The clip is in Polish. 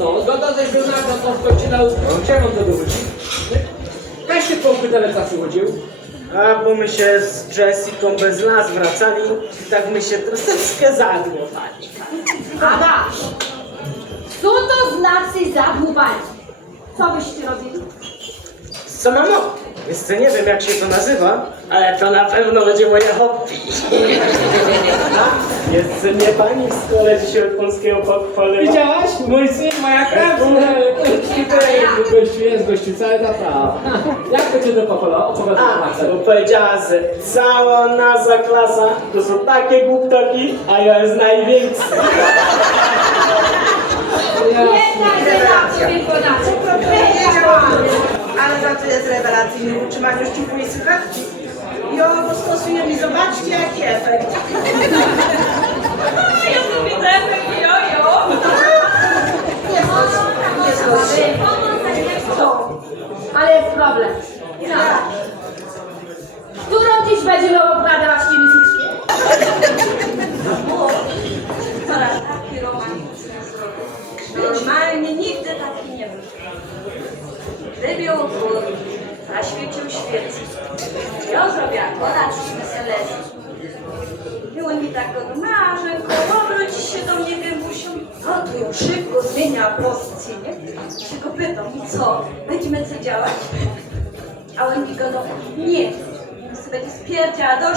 pogoda ze Żonaka, to skończyła Czemu to dowodzi? Kaś się po pytale przychodził? A bo my się z Jessiką bez nas wracali i tak my się troszeczkę zagniotali. Ada! Co to znaczy zagłupanie? Co byście robili? Co mamo? Wiesz co, nie wiem jak się to nazywa, ale to na pewno będzie moje hobby. Jest mnie pani w szkole dzisiaj od polskiego pochwaliła. Widziałaś? Mój syn, moja krawska. Gościu jest, gościu, cały tata. Jak to cię do pokola? Opowiadaj A, bo powiedziała, że cała nasza klasa to są takie głuptoki, a ja jest największy. Ale za to jest rewelacyjny w utrzymaniu ścisłej sylwetki. Jo, bo stosujemy i zobaczcie jaki efekt. Ja tu widzę efekt jojo. Nie zgodzę, nie zgodzę. Ale jest problem. Tak. Którą dziś będzie miał On mi tak Marzenko, obróć się do mnie gębusią. A tu ją szybko zmienia pozycję, nie? Się go pytam, co? Będziemy co działać? A on mi go no, nie. Sobie będzie spierdziała do